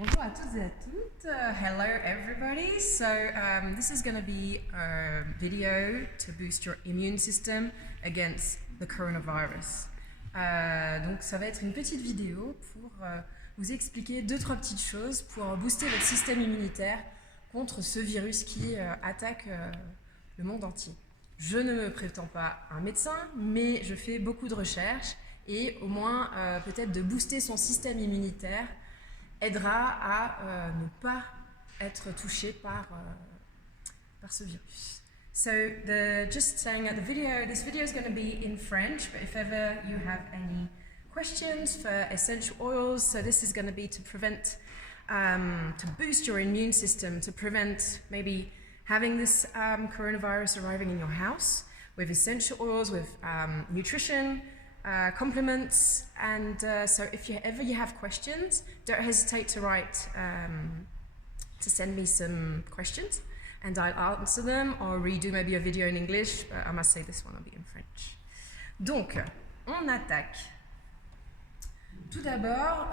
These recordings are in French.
Bonjour à tous et à toutes. Hello everybody. This is going to be a video to boost your immune system against the coronavirus. Donc ça va être une petite vidéo pour vous expliquer 2-3 petites choses pour booster votre système immunitaire contre ce virus qui attaque le monde entier. Je ne me prétends pas un médecin, mais je fais beaucoup de recherches et au moins peut-être de booster son système immunitaire aidera à ne pas être touché par ce virus. Just saying that this video is going to be in French, but if ever you have any questions for essential oils, so this is going to be to prevent, to boost your immune system, to prevent maybe having this coronavirus arriving in your house with essential oils, with nutrition, compliments, and so if you have questions, don't hesitate to write, to send me some questions and I'll answer them or redo maybe a video in English, but I must say this one will be in French. Donc, on attaque. Tout d'abord,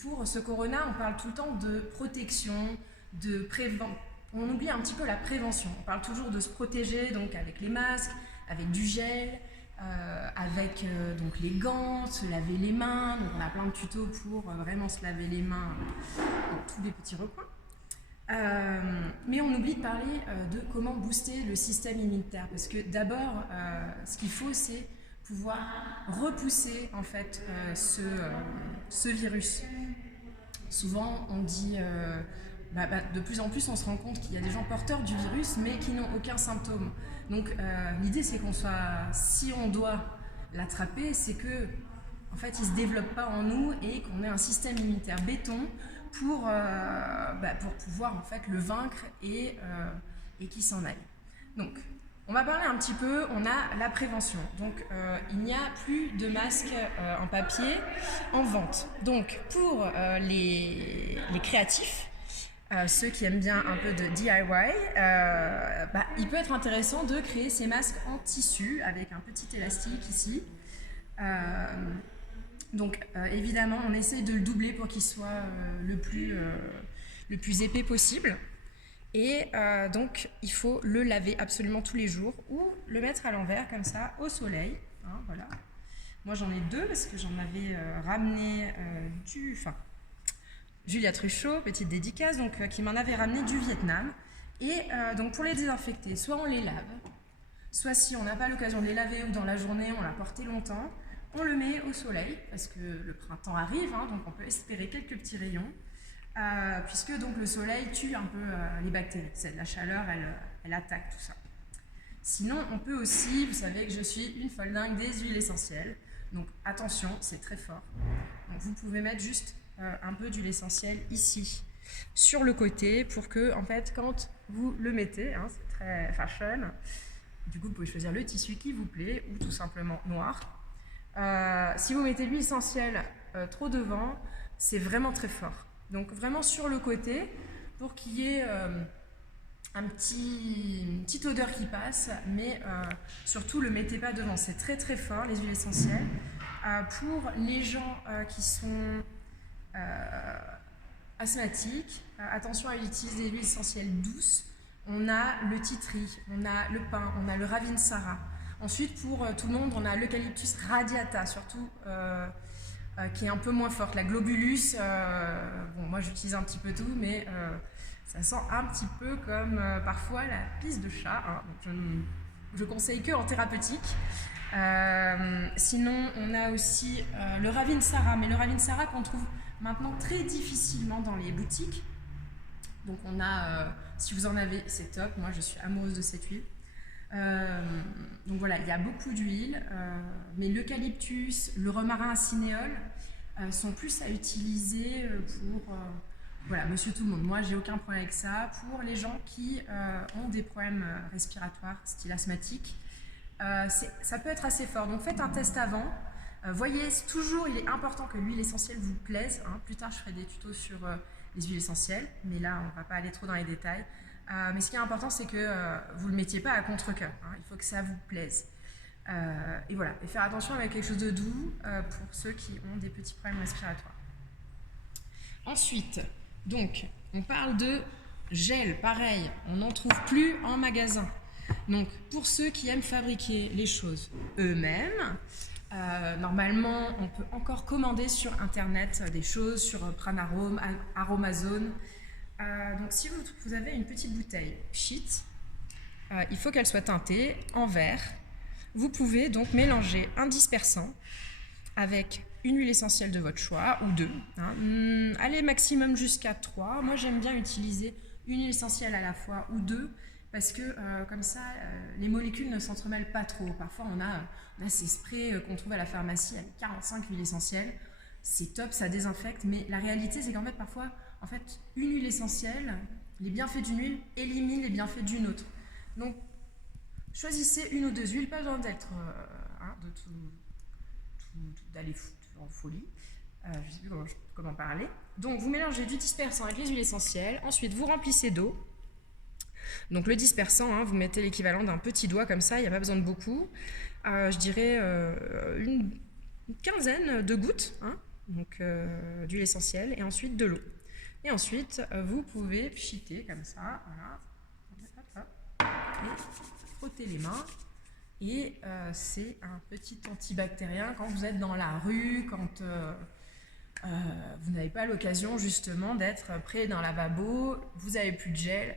pour ce corona, on parle tout le temps de protection, de prévention. On oublie un petit peu la prévention. On parle toujours de se protéger, donc avec les masques, avec du gel, avec donc les gants, se laver les mains. Donc on a plein de tutos pour vraiment se laver les mains dans tous les petits recoins. Mais on oublie de parler de comment booster le système immunitaire, parce que d'abord, ce qu'il faut, c'est pouvoir repousser en fait ce virus. Souvent, on dit, de plus en plus, on se rend compte qu'il y a des gens porteurs du virus, mais qui n'ont aucun symptôme. Donc, l'idée, c'est qu'on soit, si on doit l'attraper, c'est que, en fait, il se développe pas en nous et qu'on ait un système immunitaire béton pour pouvoir en fait le vaincre et qu'il s'en aille. Donc, on va parler un petit peu, on a la prévention. Donc, il n'y a plus de masques en papier en vente. Donc, pour les créatifs, ceux qui aiment bien un peu de DIY, il peut être intéressant de créer ces masques en tissu avec un petit élastique ici. Donc évidemment, on essaye de le doubler pour qu'il soit le plus épais possible. Et donc, il faut le laver absolument tous les jours ou le mettre à l'envers comme ça, au soleil. Hein, voilà. Moi, j'en ai 2 parce que j'en avais ramené Julia Truchot, petite dédicace, donc, qui m'en avait ramené du Vietnam. Et donc, pour les désinfecter, soit on les lave, soit si on n'a pas l'occasion de les laver ou dans la journée, on l'a porté longtemps, on le met au soleil, parce que le printemps arrive, hein, donc on peut espérer quelques petits rayons, puisque donc le soleil tue un peu les bactéries. C'est de la chaleur, elle attaque tout ça. Sinon, on peut aussi, vous savez que je suis une folle dingue des huiles essentielles, donc attention, c'est très fort. Donc vous pouvez mettre juste un peu d'huile essentielle ici, sur le côté, pour que, en fait, quand vous le mettez, hein, c'est très fashion, du coup vous pouvez choisir le tissu qui vous plaît, ou tout simplement noir. Si vous mettez l'huile essentielle trop devant, c'est vraiment très fort. Donc vraiment sur le côté, pour qu'il y ait une petite odeur qui passe, mais surtout le mettez pas devant, c'est très très fort les huiles essentielles. Pour les gens qui sont asthmatiques, attention à utiliser des huiles essentielles douces. On a le titri, on a le pin, on a le ravinsara. Ensuite, pour tout le monde, on a l'eucalyptus radiata, surtout qui est un peu moins forte. La globulus, moi j'utilise un petit peu tout, mais ça sent un petit peu comme parfois la pisse de chat. Hein. Donc je conseille que en thérapeutique. Sinon, on a aussi le ravinsara, mais le ravinsara qu'on trouve maintenant très difficilement dans les boutiques. Donc on a, si vous en avez, c'est top. Moi, je suis amoureuse de cette huile. Donc voilà, il y a beaucoup d'huile, mais l'eucalyptus, le romarin cinéole sont plus à utiliser pour monsieur tout le monde. Moi, j'ai aucun problème avec ça. Pour les gens qui ont des problèmes respiratoires, style asthmatique, ça peut être assez fort. Donc faites un test avant. Voyez, toujours, il est important que l'huile essentielle vous plaise. Hein. Plus tard, je ferai des tutos sur les huiles essentielles, mais là, on ne va pas aller trop dans les détails. Mais ce qui est important, c'est que vous ne le mettiez pas à contre-cœur. Hein. Il faut que ça vous plaise. Et voilà. Et faire attention avec quelque chose de doux pour ceux qui ont des petits problèmes respiratoires. Ensuite, donc, on parle de gel, pareil, on n'en trouve plus en magasin. Donc, pour ceux qui aiment fabriquer les choses eux-mêmes, normalement, on peut encore commander sur Internet des choses, sur Pranarome, Aromazone. Donc, si vous avez une petite bouteille Pchit, il faut qu'elle soit teintée en vert. Vous pouvez donc mélanger un dispersant avec une huile essentielle de votre choix, ou deux. Allez, maximum jusqu'à 3. Moi, j'aime bien utiliser une huile essentielle à la fois, ou deux, parce que comme ça, les molécules ne s'entremêlent pas trop. Parfois, on a ces sprays qu'on trouve à la pharmacie avec 45 huiles essentielles. C'est top, ça désinfecte, mais la réalité, c'est qu'en fait, parfois, une huile essentielle, les bienfaits d'une huile éliminent les bienfaits d'une autre. Donc, choisissez une ou deux huiles, pas besoin d'être d'aller en folie. Je ne sais plus comment parler. Donc, vous mélangez du dispersant avec les huiles essentielles. Ensuite, vous remplissez d'eau. Donc, le dispersant, vous mettez l'équivalent d'un petit doigt comme ça. Il n'y a pas besoin de beaucoup. Je dirais une quinzaine de gouttes d'huile essentielle et ensuite de l'eau. Et ensuite, vous pouvez pchiter comme ça. Voilà. Et frotter les mains. Et c'est un petit antibactérien quand vous êtes dans la rue, quand vous n'avez pas l'occasion justement d'être près d'un lavabo, vous n'avez plus de gel.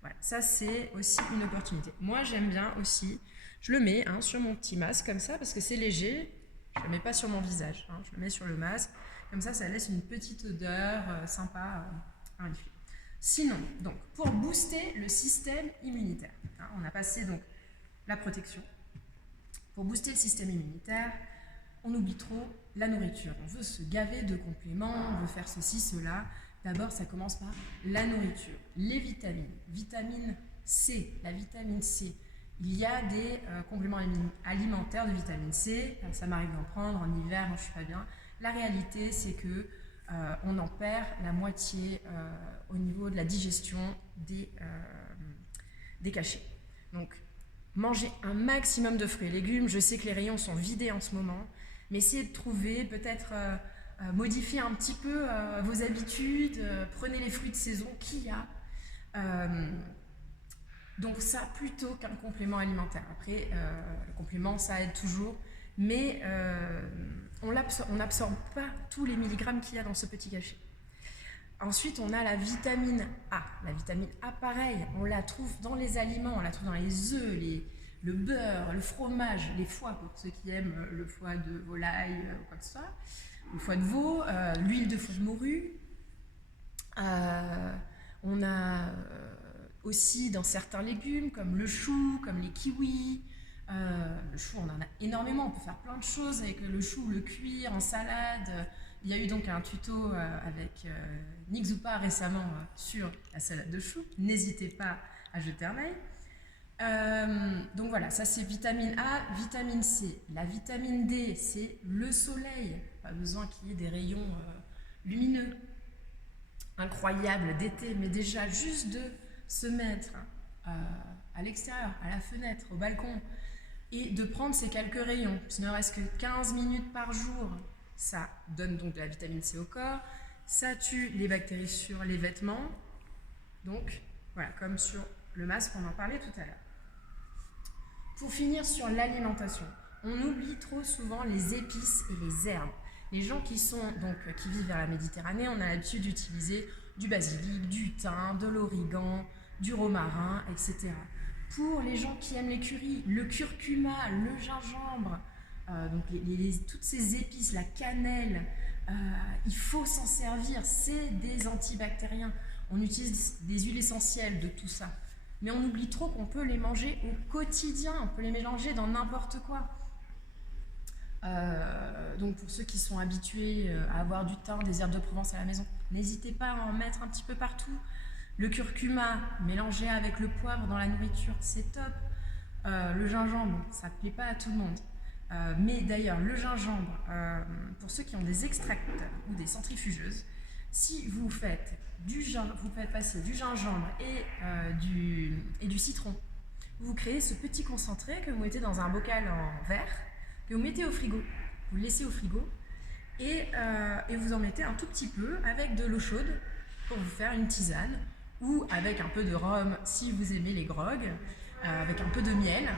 Voilà, ça c'est aussi une opportunité. Moi j'aime bien aussi, je le mets sur mon petit masque comme ça parce que c'est léger, je ne le mets pas sur mon visage, je le mets sur le masque, comme ça ça laisse une petite odeur sympa à inhaler. Sinon, donc, pour booster le système immunitaire, on a passé donc la protection. Pour booster le système immunitaire, on oublie trop la nourriture. On veut se gaver de compléments, on veut faire ceci, cela. D'abord, ça commence par la nourriture. Les vitamines. Vitamine C. La vitamine C. Il y a des compléments alimentaires de vitamine C. Ça m'arrive d'en prendre en hiver, quand je ne suis pas bien. La réalité, c'est que on en perd la moitié au niveau de la digestion des cachets. Donc, mangez un maximum de fruits et légumes. Je sais que les rayons sont vidés en ce moment, mais essayez de trouver, peut-être modifier un petit peu vos habitudes. Prenez les fruits de saison qu'il y a. Donc ça, plutôt qu'un complément alimentaire. Après, le complément, ça aide toujours, mais on n'absorbe pas tous les milligrammes qu'il y a dans ce petit cachet. Ensuite, on a la vitamine A. La vitamine A, pareil, on la trouve dans les aliments, on la trouve dans les œufs, le beurre, le fromage, les foies, pour ceux qui aiment le foie de volaille ou quoi que ce soit, le foie de veau, l'huile de foie de morue. On a aussi dans certains légumes, comme le chou, comme les kiwis. Le chou, on en a énormément, on peut faire plein de choses avec le chou, le cuire en salade. Il y a eu donc un tuto avec Nick Zoupa récemment sur la salade de chou. N'hésitez pas à jeter un œil. Donc voilà, ça c'est vitamine A, vitamine C. La vitamine D, c'est le soleil. Pas besoin qu'il y ait des rayons lumineux, incroyables d'été, mais déjà juste de se mettre à l'extérieur, à la fenêtre, au balcon, et de prendre ces quelques rayons, ne reste que 15 minutes par jour. Ça donne donc de la vitamine C au corps, ça tue les bactéries sur les vêtements, donc voilà, comme sur le masque, on en parlait tout à l'heure. Pour finir sur l'alimentation, on oublie trop souvent les épices et les herbes. Les gens qui vivent vers la Méditerranée, on a l'habitude d'utiliser du basilic, du thym, de l'origan, du romarin, etc. Pour les gens qui aiment les currys, le curcuma, le gingembre, donc toutes ces épices, la cannelle, il faut s'en servir, c'est des antibactériens. On utilise des huiles essentielles de tout ça, mais on oublie trop qu'on peut les manger au quotidien, on peut les mélanger dans n'importe quoi. Donc pour ceux qui sont habitués à avoir du thym, des herbes de Provence à la maison, n'hésitez pas à en mettre un petit peu partout. Le curcuma mélangé avec le poivre dans la nourriture, c'est top. Le gingembre, ça ne plaît pas à tout le monde. Mais d'ailleurs, le gingembre, pour ceux qui ont des extracteurs ou des centrifugeuses, si vous faites passer du gingembre et du citron, vous créez ce petit concentré que vous mettez dans un bocal en verre, que vous mettez au frigo, vous le laissez au frigo, et vous en mettez un tout petit peu avec de l'eau chaude pour vous faire une tisane, ou avec un peu de rhum si vous aimez les grogs, avec un peu de miel.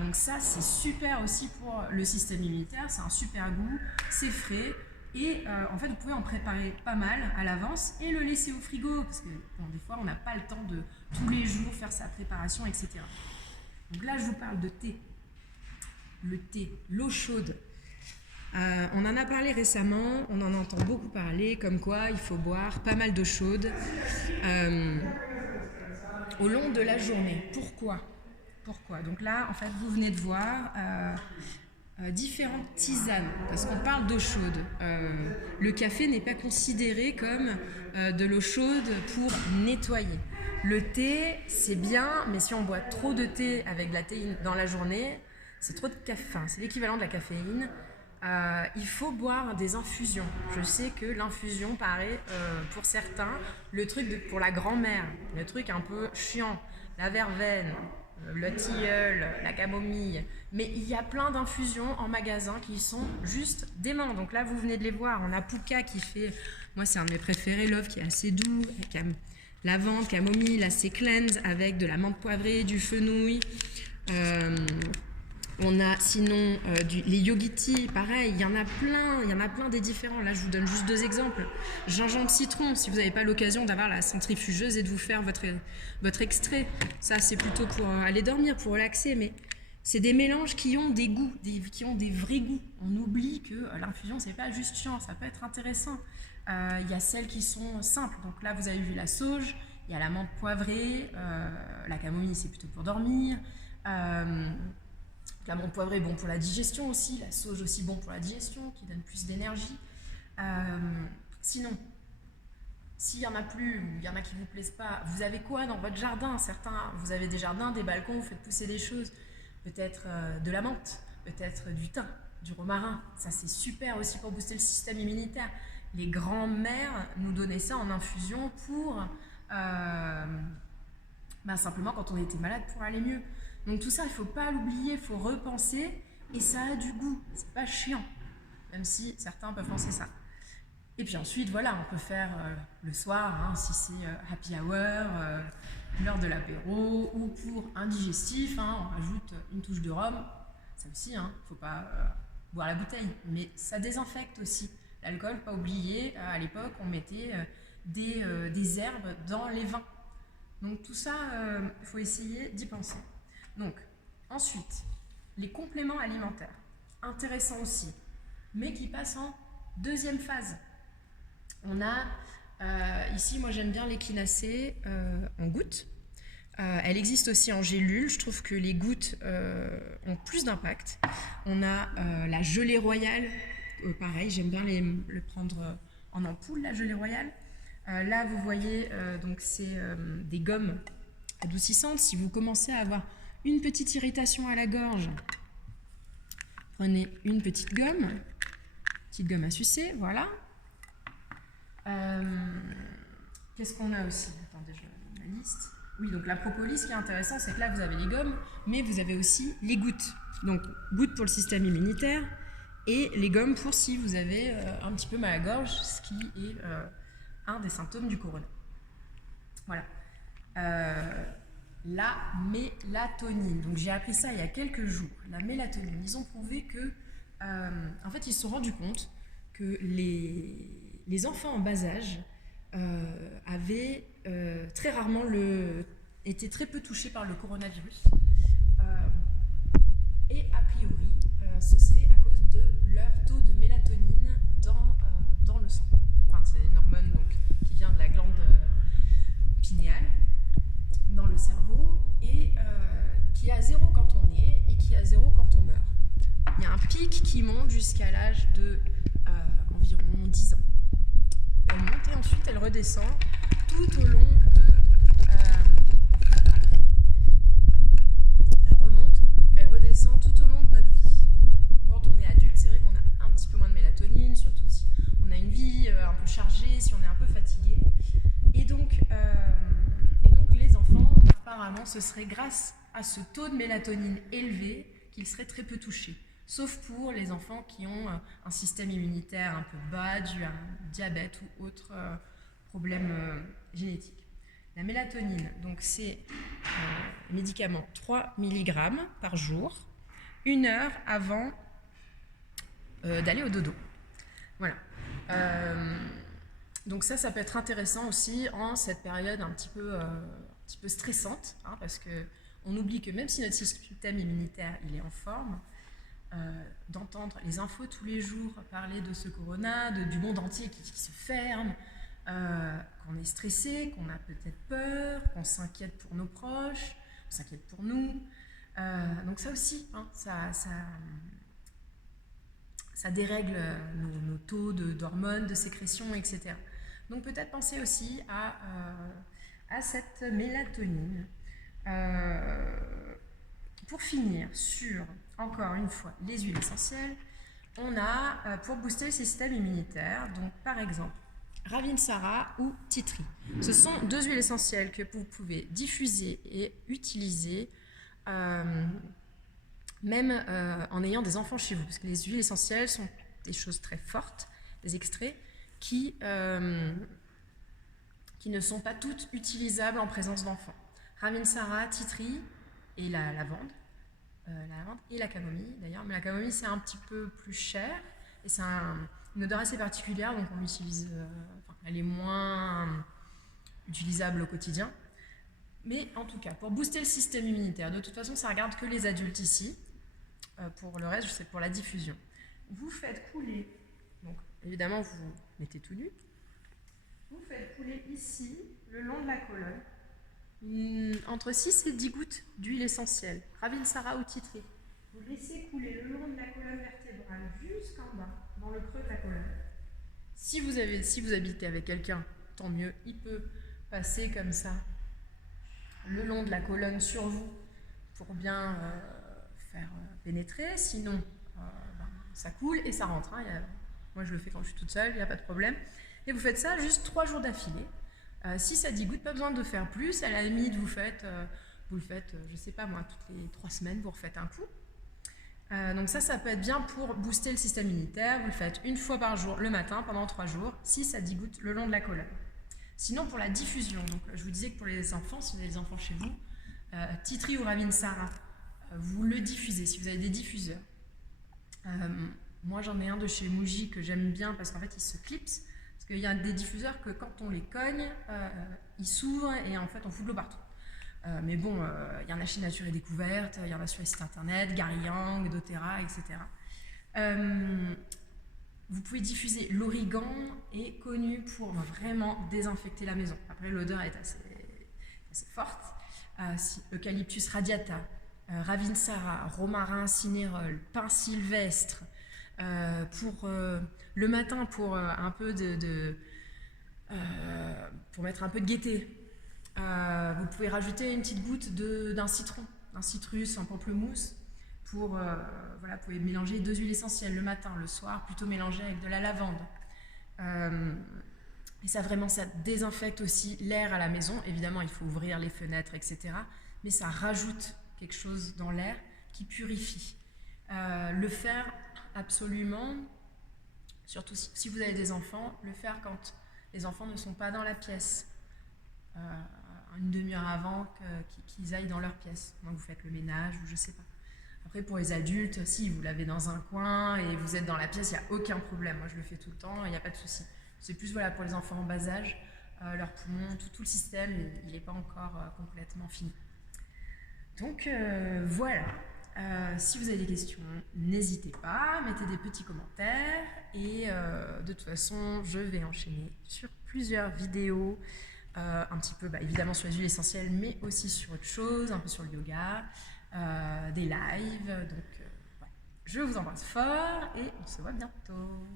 Donc ça, c'est super aussi pour le système immunitaire, c'est un super goût, c'est frais, et en fait, vous pouvez en préparer pas mal à l'avance et le laisser au frigo, parce que bon, des fois, on n'a pas le temps de tous les jours faire sa préparation, etc. Donc là, je vous parle de thé. Le thé, l'eau chaude. On en a parlé récemment, on en entend beaucoup parler, comme quoi il faut boire pas mal d'eau chaude au long de la journée. Pourquoi ? Donc là, en fait, vous venez de voir différentes tisanes, parce qu'on parle d'eau chaude. Le café n'est pas considéré comme de l'eau chaude pour nettoyer. Le thé, c'est bien, mais si on boit trop de thé avec de la théine dans la journée, c'est trop de caféine, c'est l'équivalent de la caféine. Il faut boire des infusions. Je sais que l'infusion paraît pour certains le truc pour la grand-mère, le truc un peu chiant, la verveine, le tilleul, la camomille. Mais il y a plein d'infusions en magasin qui sont juste déments. Donc là, vous venez de les voir. On a Pouka qui fait, moi c'est un de mes préférés, Love, qui est assez doux, avec lavande, camomille, là c'est cleanse avec de la menthe poivrée, du fenouil. On a sinon les yogiti, pareil, il y en a plein des différents. Là, je vous donne juste 2 exemples. Gingembre citron, si vous n'avez pas l'occasion d'avoir la centrifugeuse et de vous faire votre extrait. Ça, c'est plutôt pour aller dormir, pour relaxer, mais c'est des mélanges qui ont des goûts, qui ont des vrais goûts. On oublie que l'infusion, c'est pas juste chiant, ça peut être intéressant. Il y a celles qui sont simples. Donc là, vous avez vu la sauge, il y a la menthe poivrée, la camomille, c'est plutôt pour dormir. La menthe poivrée, bon pour la digestion aussi, la sauge aussi bon pour la digestion, qui donne plus d'énergie. Sinon, s'il y en a plus, ou il y en a qui ne vous plaisent pas, vous avez quoi dans votre jardin ? Certains, vous avez des jardins, des balcons, vous faites pousser des choses, peut-être de la menthe, peut-être du thym, du romarin. Ça, c'est super aussi pour booster le système immunitaire. Les grands-mères nous donnaient ça en infusion pour, simplement quand on était malade, pour aller mieux. Donc tout ça, il ne faut pas l'oublier, il faut repenser, et ça a du goût, c'est pas chiant, même si certains peuvent penser ça. Et puis ensuite, voilà, on peut faire le soir, si c'est happy hour, l'heure de l'apéro, ou pour un digestif, on rajoute une touche de rhum, ça aussi, il ne faut pas boire la bouteille, mais ça désinfecte aussi. L'alcool, pas oublier, à l'époque, on mettait des herbes dans les vins. Donc tout ça, il faut essayer d'y penser. Donc, ensuite, les compléments alimentaires, intéressants aussi, mais qui passent en deuxième phase. On a, ici, moi j'aime bien l'échinacée en gouttes. Elle existe aussi en gélule. Je trouve que les gouttes ont plus d'impact. On a la gelée royale, pareil, j'aime bien le prendre en ampoule, la gelée royale. Là, vous voyez, donc c'est des gommes adoucissantes. Si vous commencez à avoir une petite irritation à la gorge, prenez une petite gomme à sucer, voilà. Qu'est-ce qu'on a aussi ? Attendez, je vais la liste. Oui, donc la propolis, ce qui est intéressant, c'est que là, vous avez les gommes, mais vous avez aussi les gouttes. Donc, gouttes pour le système immunitaire et les gommes pour si vous avez un petit peu mal à la gorge, ce qui est un des symptômes du corona. Voilà. La mélatonine. Donc j'ai appris ça il y a quelques jours. La mélatonine. Ils ont prouvé que, en fait, ils se sont rendus compte que les enfants en bas âge avaient très rarement été très peu touchés par le coronavirus. Et a priori, ce serait à cause de leur taux de mélatonine dans le sang. Enfin, c'est une hormone donc, qui vient de la glande pinéale dans le cerveau et qui est à 0 quand on est et qui est à 0 quand on meurt. Il y a un pic qui monte jusqu'à l'âge de environ 10 ans. Elle monte et ensuite elle redescend tout au long de... elle redescend tout au long de notre vie. Donc quand on est adulte, c'est vrai qu'on a un petit peu moins de mélatonine, surtout si on a une vie un peu chargée, si on est un peu fatigué. Et donc les enfants, apparemment, ce serait grâce à ce taux de mélatonine élevé qu'ils seraient très peu touchés. sauf pour les enfants qui ont un système immunitaire un peu bas, dû à un diabète ou autre problème génétique. La mélatonine, donc c'est un médicament 3 mg par jour, 1 heure avant d'aller au dodo. Voilà. Donc ça peut être intéressant aussi en cette période un petit peu stressante, hein, parce qu'on oublie que même si notre système immunitaire il est en forme, d'entendre les infos tous les jours parler de ce corona, du monde entier qui se ferme, qu'on est stressé, qu'on a peut-être peur, qu'on s'inquiète pour nos proches, qu'on s'inquiète pour nous. Donc ça aussi, hein, ça dérègle nos taux d'hormones, de sécrétion, etc. Donc peut-être penser aussi à cette mélatonine. Pour finir sur, encore une fois, les huiles essentielles, on a, pour booster le système immunitaire, donc par exemple, Ravinsara ou Tea Tree. Ce sont 2 huiles essentielles que vous pouvez diffuser et utiliser même en ayant des enfants chez vous, parce que les huiles essentielles sont des choses très fortes, des extraits qui ne sont pas toutes utilisables en présence d'enfants. Ravinsara, Tea Tree et la lavande et la camomille d'ailleurs, mais la camomille c'est un petit peu plus cher et c'est une odeur assez particulière, donc on l'utilise, elle est moins utilisable au quotidien. Mais en tout cas, pour booster le système immunitaire, de toute façon ça regarde que les adultes ici. Pour le reste, c'est pour la diffusion. Vous faites couler, donc évidemment vous mettez tout nu, vous faites couler ici, le long de la colonne, entre 6 et 10 gouttes d'huile essentielle, Ravinsara ou Tea Tree. Vous laissez couler le long de la colonne vertébrale jusqu'en bas, dans le creux de la colonne. Si vous habitez avec quelqu'un, tant mieux, il peut passer comme ça, le long de la colonne sur vous, pour bien faire pénétrer, sinon ça coule et ça rentre. Hein. Moi je le fais quand je suis toute seule, il n'y a pas de problème. Et vous faites ça juste 3 jours d'affilée. 6 à 10 gouttes, pas besoin de faire plus. À la limite, vous le faites, je sais pas moi, toutes les 3 semaines, vous refaites un coup. Donc ça peut être bien pour booster le système immunitaire. Vous le faites 1 fois par jour le matin pendant 3 jours, 6 à 10 gouttes le long de la colonne. Sinon pour la diffusion, donc je vous disais que pour les enfants, si vous avez des enfants chez vous, Tea Tree ou Ravinsara, vous le diffusez si vous avez des diffuseurs. Moi j'en ai un de chez Muji que j'aime bien parce qu'en fait il se clipse, parce qu'il y a des diffuseurs que quand on les cogne, ils s'ouvrent et en fait on fout de l'eau partout. Mais bon, il y en a chez Nature et Découverte, il y en a sur les sites internet, Gary Young, doTERRA, etc. Vous pouvez diffuser l'origan, est connu pour vraiment désinfecter la maison. Après l'odeur est assez forte. Eucalyptus radiata, Ravinsara, romarin, cinérol, pin sylvestre, pour le matin pour un peu pour mettre un peu de gaieté. Vous pouvez rajouter une petite goutte d'un citron, d'un citrus, un pamplemousse pour vous pouvez mélanger 2 huiles essentielles le matin, le soir plutôt mélanger avec de la lavande. Et ça désinfecte aussi l'air à la maison. Évidemment il faut ouvrir les fenêtres, etc. Mais ça rajoute quelque chose dans l'air qui purifie. Le faire absolument, surtout si vous avez des enfants, le faire quand les enfants ne sont pas dans la pièce, une demi-heure avant qu'ils aillent dans leur pièce. Donc vous faites le ménage ou je sais pas. Après pour les adultes, si vous l'avez dans un coin et vous êtes dans la pièce, il n'y a aucun problème. Moi je le fais tout le temps, il n'y a pas de souci. C'est plus pour les enfants en bas âge, leurs poumons, tout le système, il n'est pas encore complètement fini. Donc voilà, si vous avez des questions, n'hésitez pas, mettez des petits commentaires et de toute façon, je vais enchaîner sur plusieurs vidéos, un petit peu évidemment sur les huiles essentielles, mais aussi sur autre chose, un peu sur le yoga, des lives. Donc voilà. Je vous embrasse fort et on se voit bientôt.